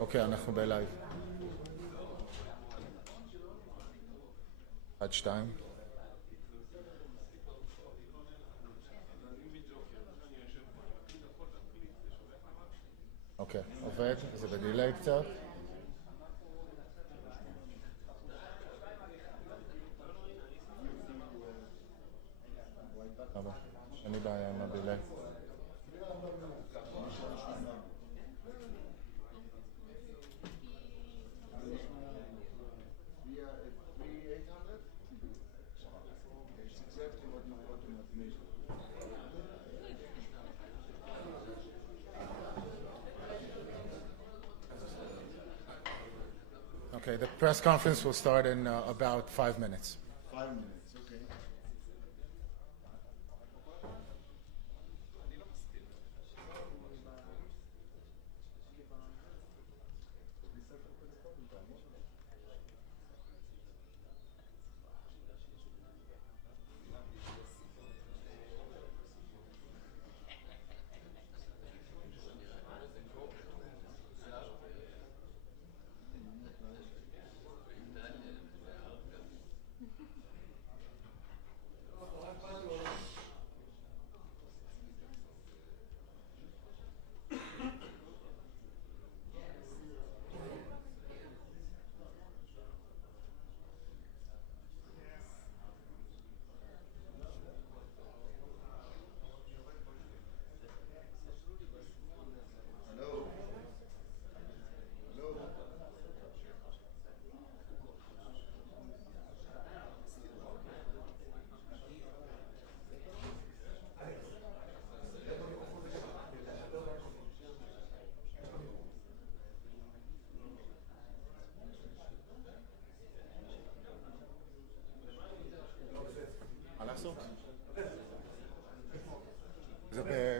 אוקיי, אנחנו בלייב. 1, 2. אוקיי, עובד, זה בדילי קצת. אבל, אין לי בעיה עם הדילי. Okay, the press conference will start in about 5 minutes. 5 minutes, okay.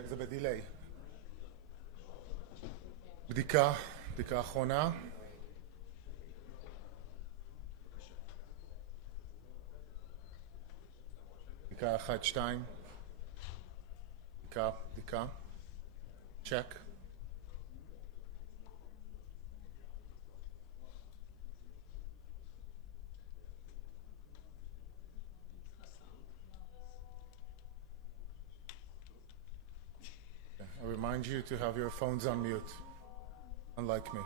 זה בדילי. בדיקה אחרונה. בדיקה 1, 2. בדיקה. צ'ק. I remind you to have your phones on mute, unlike me.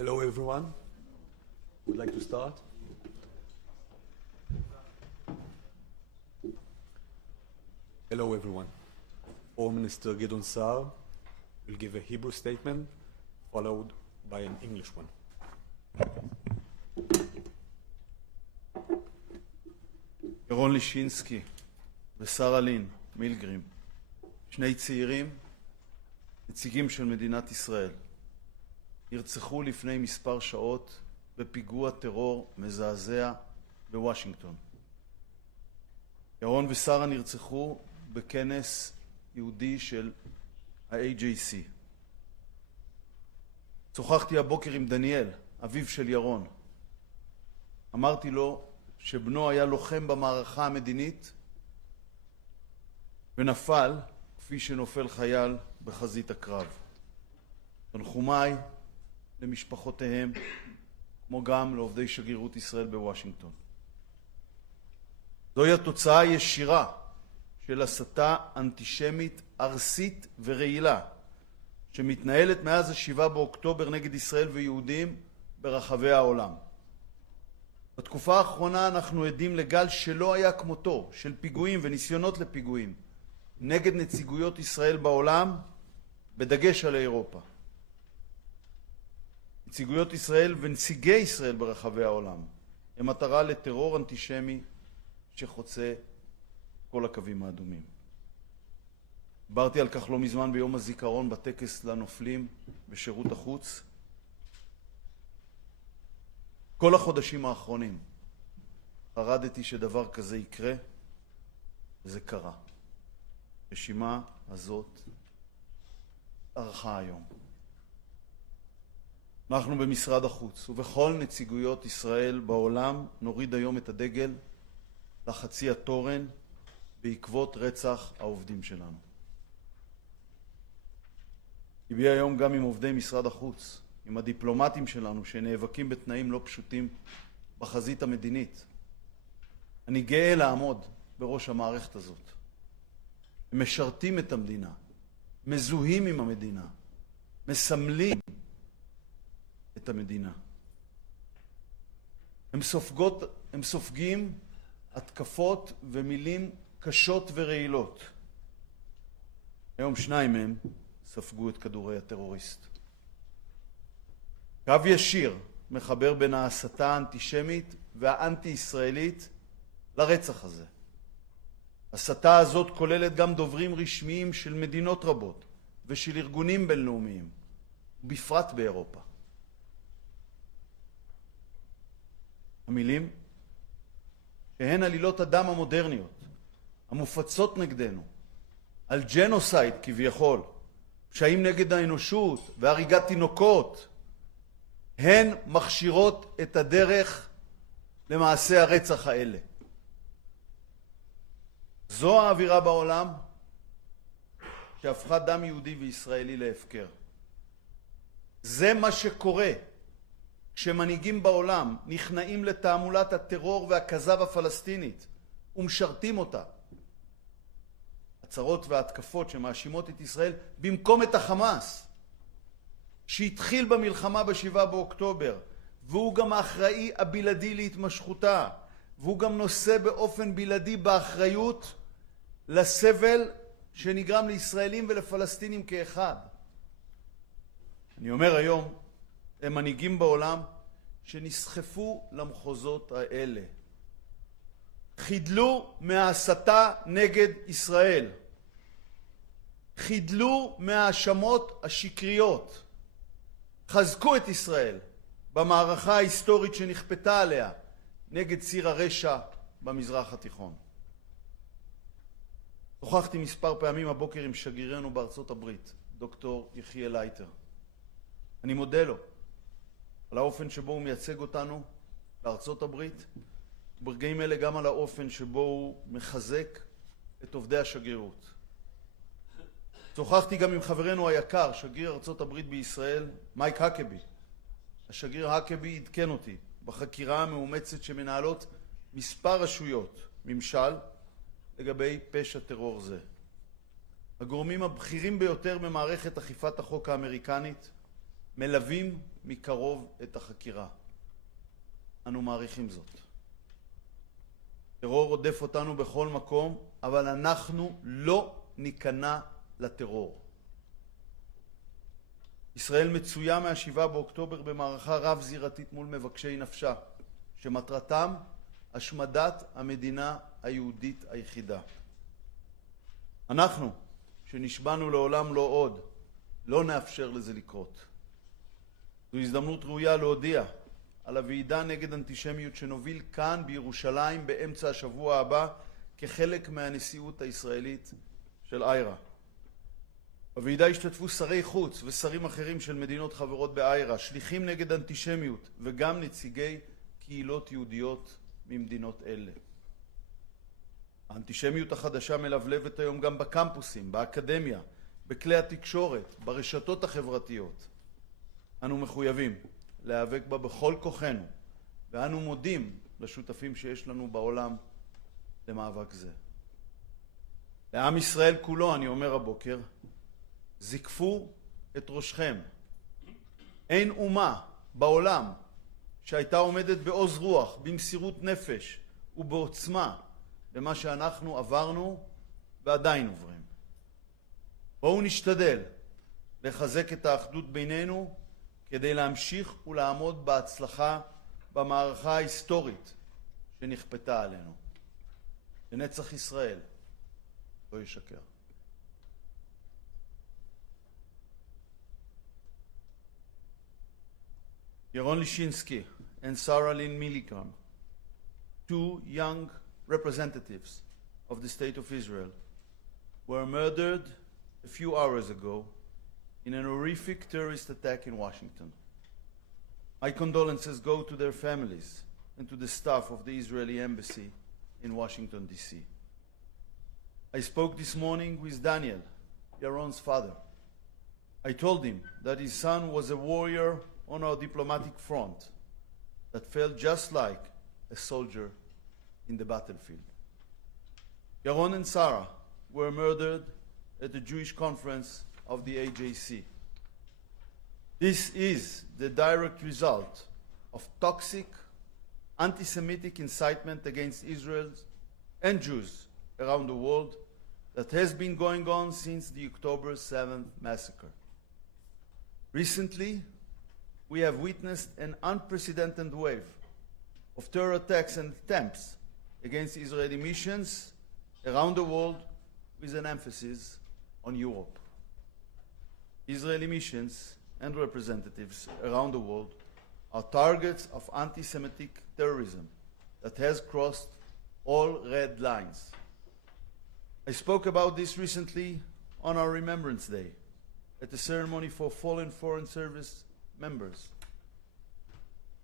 Hello everyone. Would like to start? Hello everyone. Foreign Minister Gideon Sa'ar will give a Hebrew statement followed by an English one. ירון לישינסקי ושרה לין מילגרים, שני צעירים, נציגים של מדינת ישראל, נרצחו לפני מספר שעות בפיגוע טרור מזעזע בוושינגטון. ירון ושרה נרצחו בכנס יהודי של ה-AJC. שוחחתי הבוקר עם דניאל, אביו של ירון. אמרתי לו שבנו היה לוחם במערכה המדינית ונפל כפי שנופל חייל בחזית הקרב. תנחומיי למשפחותיהם, כמו גם לעובדי שגרירות ישראל בוושינגטון. זוהי התוצאה הישירה של הסתה אנטישמית ארסית ורעילה שמתנהלת מאז 7 באוקטובר נגד ישראל ויהודים ברחבי העולם. בתקופה האחרונה אנחנו עדים לגל שלא היה כמותו של פיגועים וניסיונות לפיגועים נגד נציגויות ישראל בעולם, בדגש על אירופה. נציגויות ישראל ונציגי ישראל ברחבי העולם הם מטרה לטרור אנטישמי שחוצה כל הקווים האדומים. דיברתי על כך לא מזמן ביום הזיכרון בטקס לנופלים בשירות החוץ. כל החודשים האחרונים חרדתי שדבר כזה יקרה, וזה קרה. הרשימה הזאת ערכה היום. אנחנו במשרד החוץ ובכל נציגויות ישראל בעולם נוריד היום את הדגל לחצי התורן בעקבות רצח העובדים שלנו. הביע היום גם עם עובדי משרד החוץ, עם הדיפלומטים שלנו שנאבקים בתנאים לא פשוטים בחזית המדינית. אני גאה לעמוד בראש המערכת הזאת. הם משרתים את המדינה, מזוהים עם המדינה, מסמלים את המדינה. הם סופגים התקפות ומילים קשות ורעילות. היום 2 מהם ספגו את כדורי הטרוריסט. קו ישיר מחבר בין ההסתה האנטישמית והאנטי-ישראלית לרצח הזה. הסתה הזאת כוללת גם דוברים רשמיים של מדינות רבות ושל ארגונים בינלאומיים, בפרט באירופה. המילים שהן עלילות הדם המודרניות המופצות נגדנו, על ג'נוסייד כביכול, פשעים נגד האנושות והריגת תינוקות, הן מכשירות את הדרך למעשי הרצח האלה. זו האווירה בעולם שהפכה דם יהודי וישראלי להפקר. זה מה שקורה כשמנהיגים בעולם נכנעים לתעמולת הטרור והכזב הפלסטינית ומשרתים אותה. הצהרות וההתקפות שמאשימות את ישראל במקום את החמאס, שהתחיל במלחמה ב7 באוקטובר, והוא גם האחראי הבלעדי להתמשכותה, והוא גם נושא באופן בלעדי באחריות לסבל שנגרם לישראלים ולפלסטינים כאחד. אני אומר היום, הם מנהיגים בעולם שנסחפו למחוזות האלה. חידלו מההסתה נגד ישראל. חידלו מההאשמות השקריות. חזקו את ישראל במערכה ההיסטורית שנכפתה עליה נגד ציר הרשע במזרח התיכון. שוחחתי מספר פעמים הבוקר עם שגרירנו בארצות הברית, דוקטור יחיאל לייטר. אני מודה לו על האופן שבו הוא מייצג אותנו בארצות הברית, וברגעים אלה גם על האופן שבו הוא מחזק את עובדי השגרירות. שוחחתי גם עם חברנו היקר, שגריר ארצות הברית בישראל, מייק הקבי. השגריר הקבי עדכן אותי בחקירה המאומצת שמנהלות מספר רשויות ממשל לגבי פשע טרור זה. הגורמים הבכירים ביותר במערכת אכיפת החוק האמריקנית מלווים מקרוב את החקירה. אנו מעריכים זאת. טרור רודף אותנו בכל מקום, אבל אנחנו לא ניכנע לטרור. ישראל מצויה מה7 באוקטובר במערכה רב-זירתית מול מבקשי נפשה, שמטרתם השמדת המדינה היהודית היחידה. אנחנו, שנשבענו לעולם לא עוד, לא נאפשר לזה לקרות. זו הזדמנות ראויה להודיע על הוועידה נגד אנטישמיות שנוביל כאן בירושלים באמצע השבוע הבא כחלק מהנשיאות הישראלית של איירה. בוועידה השתתפו שרי חוץ ושרים אחרים של מדינות חברות באיירה, שליחים נגד אנטישמיות וגם נציגי קהילות יהודיות ממדינות אלה. האנטישמיות החדשה מלבלבת היום גם בקמפוסים, באקדמיה, בכלי התקשורת, ברשתות החברתיות. אנו מחויבים להיאבק בה בכל כוחנו, ואנו מודים לשותפים שיש לנו בעולם למאבק זה. לעם ישראל כולו, אני אומר הבוקר, זקפו את ראשכם. אין אומה בעולם שהייתה עומדת בעוז רוח, במסירות נפש ובעוצמה במה שאנחנו עברנו ועדיין עוברים. בואו נשתדל לחזק את האחדות בינינו כדי להמשיך ולעמוד בהצלחה במערכה ההיסטורית שנכפתה עלינו. לנצח ישראל לא ישקר. Yaron Lishinsky and Sarah Lynn Millicom, two young representatives of the State of Israel, were murdered a few hours ago in an horrific terrorist attack in Washington. My condolences go to their families and to the staff of the Israeli embassy in Washington, D.C. I spoke this morning with Daniel, Yaron's father. I told him that his son was a warrior on our diplomatic front that felt just like a soldier in the battlefield. Yaron and Sarah were murdered at the Jewish conference of the AJC. This is the direct result of toxic, anti-Semitic incitement against Israel and Jews around the world that has been going on since the October 7th massacre. Recently, we have witnessed an unprecedented wave of terror attacks and attempts against Israeli missions around the world, with an emphasis on Europe. Israeli missions and representatives around the world are targets of anti-Semitic terrorism that has crossed all red lines. I spoke about this recently on our Remembrance Day at the ceremony for fallen Foreign Service members.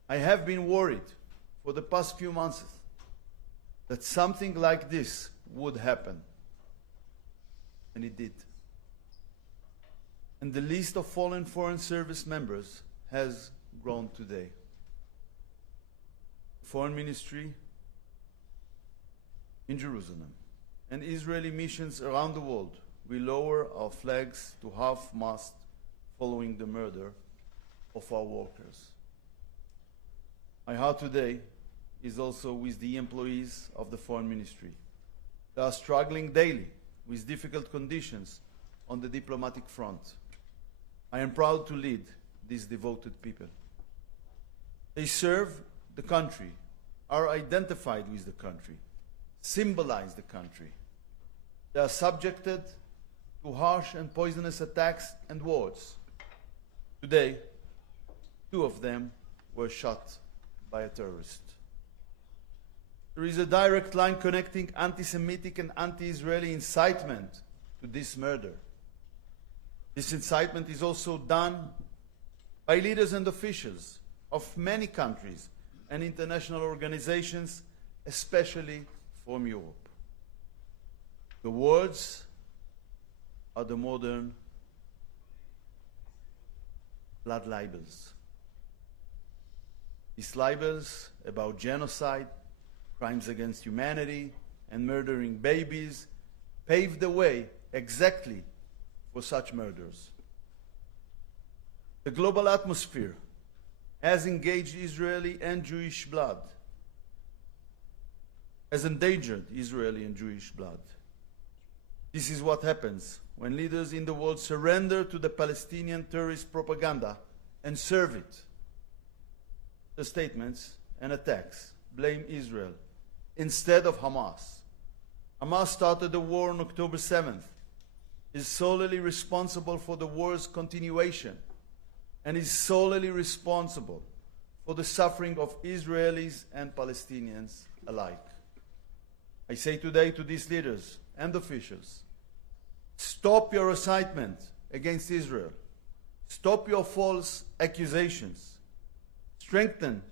I have been worried for the past few months that something like this would happen. And it did. And the list of fallen Foreign Service members has grown today. The Foreign Ministry in Jerusalem and Israeli missions around the world will lower our flags to half-mast following the murder of our workers. My heart today is also with the employees of the Foreign Ministry. They are struggling daily with difficult conditions on the diplomatic front. I am proud to lead these devoted people. They serve the country, are identified with the country, symbolize the country. They are subjected to harsh and poisonous attacks and wars. Today, 2 of them were shot by a terrorist. There is a direct line connecting anti-Semitic and anti-Israeli incitement to this murder. This incitement is also done by leaders and officials of many countries and international organizations, especially from Europe. The words are the modern blood libels. These libels about genocide, crimes against humanity, and murdering babies paved the way exactly for such murders. The global atmosphere has engaged Israeli and Jewish blood, has endangered Israeli and Jewish blood. This is what happens when leaders in the world surrender to the Palestinian terrorist propaganda and serve it. The statements and attacks blame Israel instead of Hamas. Hamas started the war on October 7th, is solely responsible for the war's continuation, and is solely responsible for the suffering of Israelis and Palestinians alike. I say today to these leaders and officials, stop your incitement against Israel. Stop your false accusations. Strengthen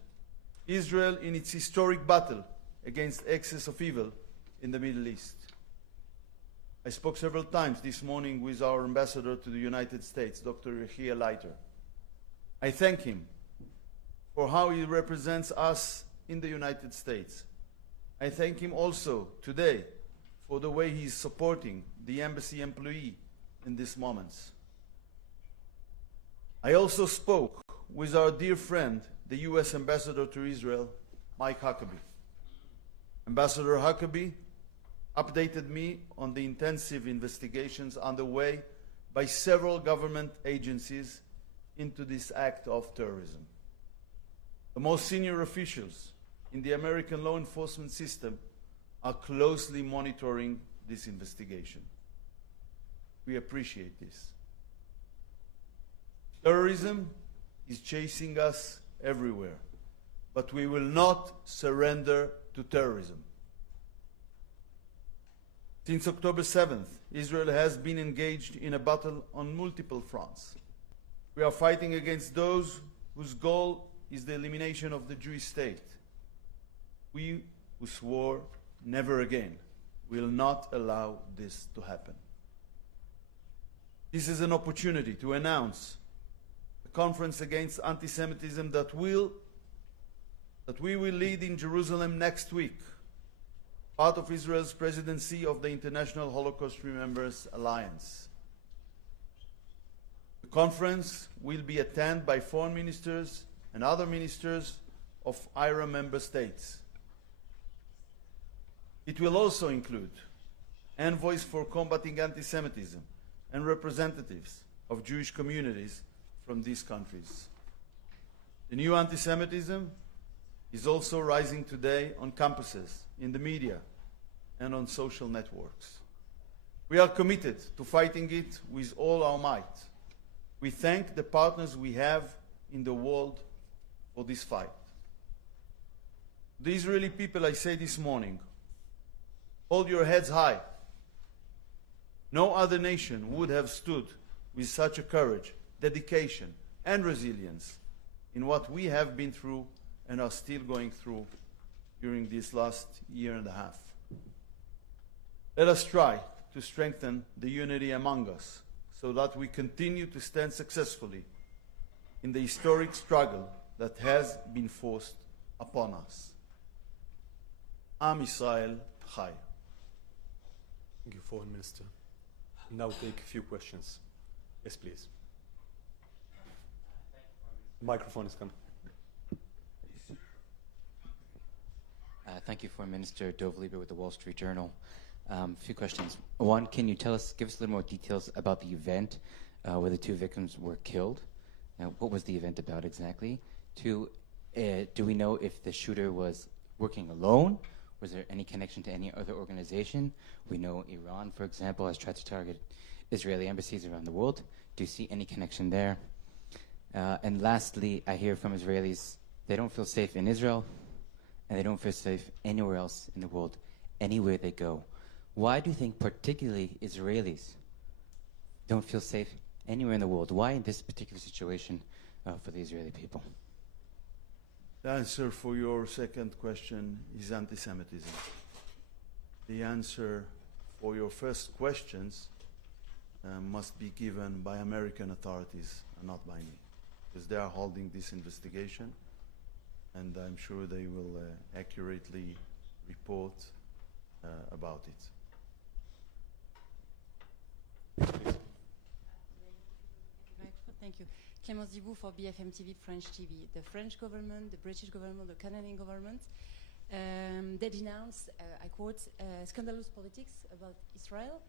Israel in its historic battle against excess of evil in the Middle East. I spoke several times this morning with our ambassador to the United States, Dr. Yehiel Leiter. I thank him for how he represents us in the United States. I thank him also today for the way he is supporting the embassy employee in these moments. I also spoke with our dear friend, the U.S. Ambassador to Israel, Mike Huckabee. Ambassador Huckabee updated me on the intensive investigations underway by several government agencies into this act of terrorism. The most senior officials in the American law enforcement system are closely monitoring this investigation. We appreciate this. Terrorism is chasing us everywhere, but we will not surrender to terrorism. Since October 7th, Israel has been engaged in a battle on multiple fronts. We are fighting against those whose goal is the elimination of the Jewish state. We who swore never again will not allow this to happen. This is an opportunity to announce a conference against anti-Semitism that we will lead in Jerusalem next week, part of Israel's presidency of the International Holocaust Remembrance Alliance. The conference will be attended by foreign ministers and other ministers of IHRA member states. It will also include envoys for combating anti-Semitism and representatives of Jewish communities from these countries. The new anti-Semitism is also rising today on campuses, in the media, and on social networks. We are committed to fighting it with all our might. We thank the partners we have in the world for this fight. The Israeli people, I say this morning, hold your heads high. No other nation would have stood with such a courage, dedication, and resilience in what we have been through and are still going through during this last year and a half. Let us try to strengthen the unity among us so that we continue to stand successfully in the historic struggle that has been forced upon us. Am Yisrael Chai. Thank you, Foreign Minister. Now take a few questions. Yes, please. The microphone is coming. Thank you, Foreign Minister Dov Lieber with the Wall Street Journal. A few questions. One, can you give us a little more details about the event where the two victims were killed? What was the event about exactly? Two, do we know if the shooter was working alone? Was there any connection to any other organization? We know Iran, for example, has tried to target Israeli embassies around the world. Do you see any connection there? And lastly, I hear from Israelis, they don't feel safe in Israel, and they don't feel safe anywhere else in the world, anywhere they go. Why do you think particularly Israelis don't feel safe anywhere in the world? Why in this particular situation for the Israeli people? The answer for your second question is anti-Semitism. The answer for your first questions must be given by American authorities and not by me, because they are holding this investigation, and I'm sure they will accurately report about it. Thank you. Clémence Dibou for BFM TV, French TV. The French government, the British government, the Canadian government, they denounced, I quote, scandalous politics about Israel.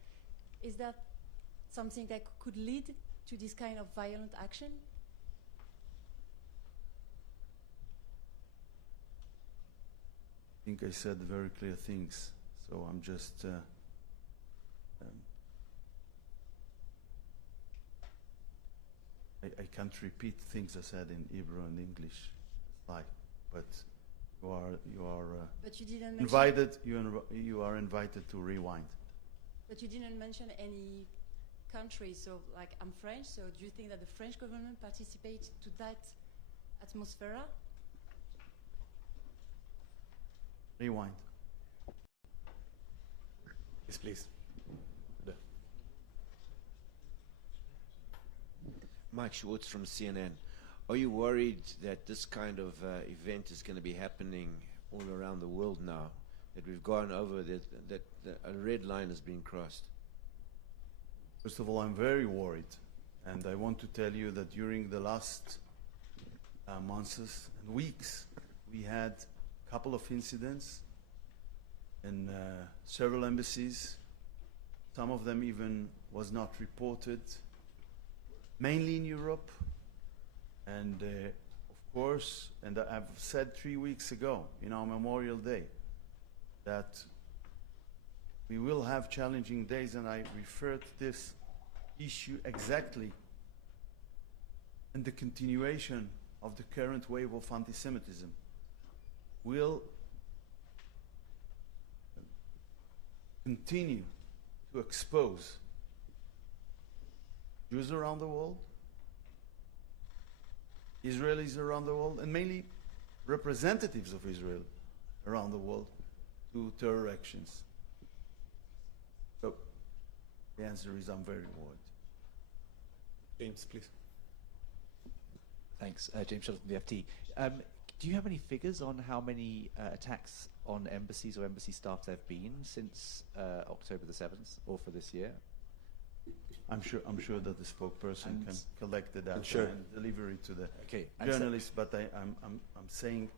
Is that something that could lead to this kind of violent action? think I said very clear things, so I'm just I can't repeat things I said in Hebrew and English, like, but you are But you didn't mention. invited. You are invited to rewind. But you didn't mention any country. So, like, I'm French. So, do you think that the French government participates to that atmosphere? Rewind. Yes, please. There. Mike Schwartz from CNN. Are you worried that this kind of event is going to be happening all around the world now? That we've gone over, that a red line has been crossed? First of all, I'm very worried, and I want to tell you that during the last months and weeks, we had a couple of incidents in several embassies. Some of them even was not reported, mainly in Europe. And of course, and I've said 3 weeks ago, in our Memorial Day, that we will have challenging days, and I refer to this issue exactly in the continuation of the current wave of anti-Semitism. Will continue to expose Jews around the world, Israelis around the world, and mainly representatives of Israel around the world to terror actions. So the answer is I'm very worried. James, please. Thanks. James Shuttle from the FT. Do you have any figures on how many attacks on embassies or embassy staff there have been since October the 7th, or for this year? I'm sure that the spokesperson can collect the data sure. and deliver it to the Okay. journalists, but I'm saying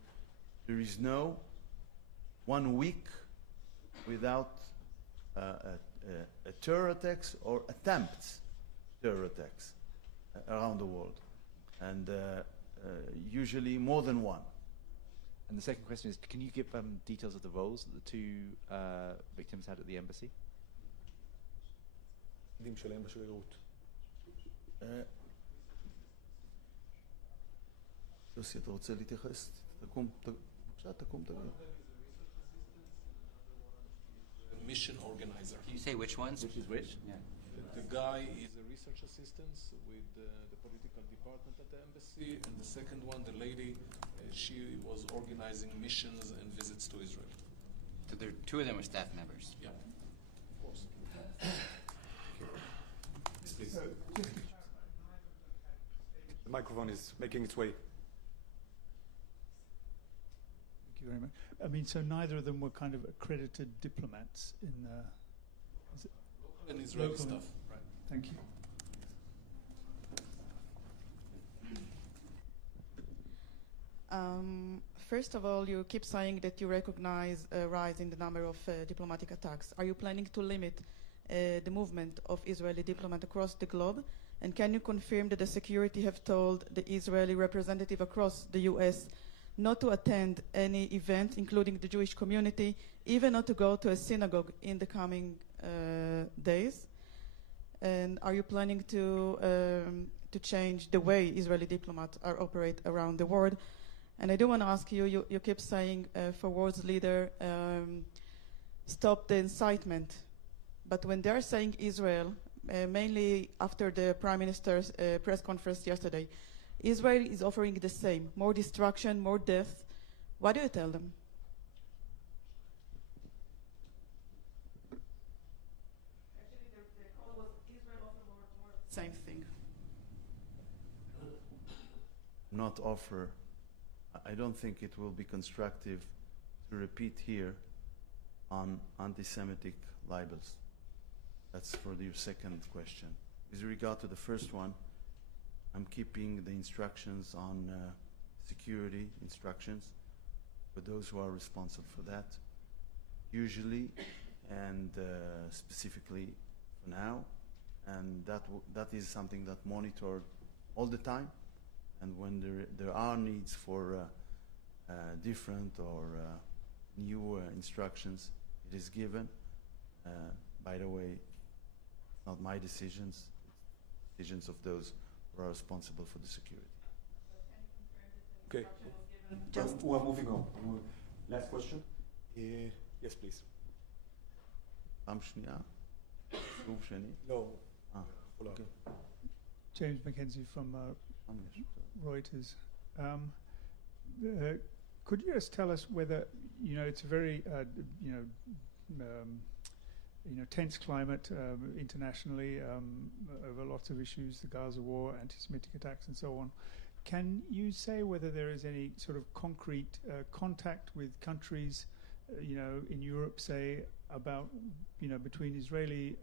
there is no 1 week without a terror attacks or attempts terror attacks around the world, and usually more than one. And the second question is, can you give details of the roles that the two victims had at the embassy? עדים שלהם בשגרירות. יוסי, אתה רוצה להתייחס? בבקשה, תקום, תגיד. Mission organizer. Can you say which ones? Which is which? Yeah. The guy is a research assistant with the political department at the embassy, and the second one, the lady, she was organizing missions and visits to Israel. So there, two of them were staff members. Yeah, of course. Please. The microphone is making its way. Thank you very much. I mean, so neither of them were kind of accredited diplomats in is it? Local and Israeli Local. stuff, right? Thank you. First of all, you keep saying that you recognize a rise in the number of diplomatic attacks. Are you planning to limit the movement of Israeli diplomats across the globe? And can you confirm that the security have told the Israeli representative across the U.S. not to attend any event, including the Jewish community, even not to go to a synagogue in the coming days? And are you planning to change the way Israeli diplomats are operate around the world? And I do want to ask you, you keep saying for world's leader, stop the incitement. But when they're saying Israel, mainly after the Prime Minister's press conference yesterday, Israel is offering the same, more destruction, more death. What do you tell them? Actually, the call was Israel offer more same thing. Not offer. I don't think it will be constructive to repeat here on anti-Semitic libels. That's for your second question. With regard to the first one, I'm keeping the instructions on security instructions for those who are responsible for that, usually and specifically for now, and that is something that monitored all the time. And when there are needs for different or new instructions, it is given. By the way, it's not my decisions, it's decisions of those who are responsible for the security. Okay. Just we are moving on. Last question. Yes, please. פעם שנייה, סיבוב שני. No. אוקיי. James Mackenzie from Reuters. Could you just tell us whether, it's a very, tense climate internationally over lots of issues, the Gaza war, anti-Semitic attacks, and so on. Can you say whether there is any sort of concrete contact with countries, in Europe, say, about, between Israeli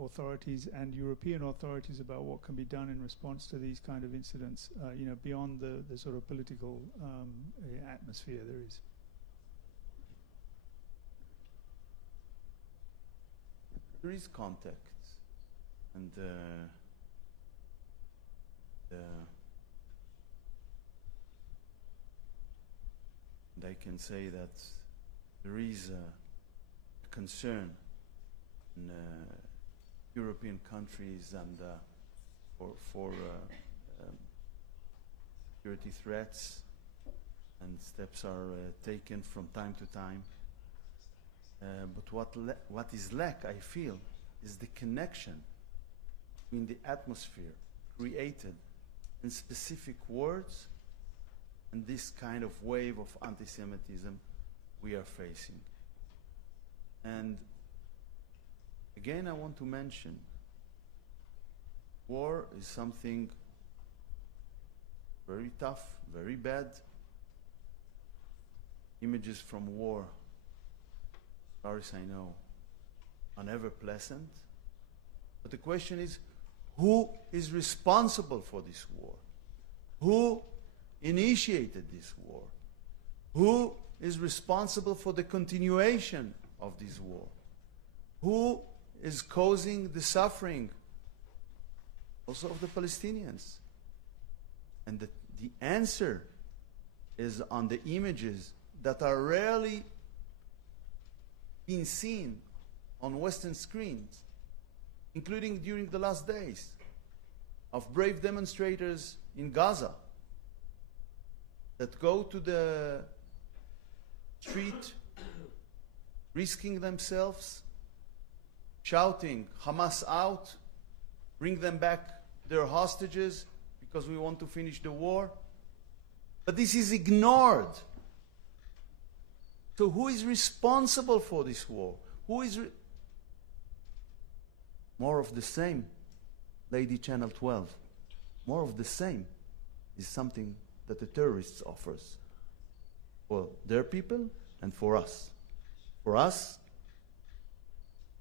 authorities and European authorities about what can be done in response to these kind of incidents, beyond the sort of political atmosphere there is? There is contact, and and I can say that there is a concern in European countries and for security threats, and steps are taken from time to time. But what is lack, I feel, is the connection between the atmosphere created in specific words and this kind of wave of anti-Semitism we are facing. And again, I want to mention, war is something very tough, very bad. Images from war, as far as I know, are never pleasant. But the question is, who is responsible for this war? Who initiated this war? Who is responsible for the continuation of this war? Who is causing the suffering also of the Palestinians? And the answer is on the images that are rarely being seen on Western screens, including during the last days, of brave demonstrators in Gaza that go to the street, risking themselves, shouting, "Hamas out, bring them back their hostages because we want to finish the war." But this is ignored. So who is responsible for this war? Who is more of the same, Lady Channel 12. More of the same is something that the terrorists offers for their people and for us. For us,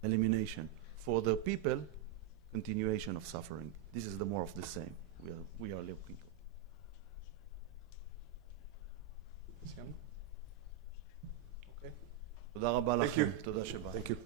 elimination. For the people, continuation of suffering. This is the more of the same we are looking for. Okay. תודה רבה לכם. תודה שבאתם. Thank you.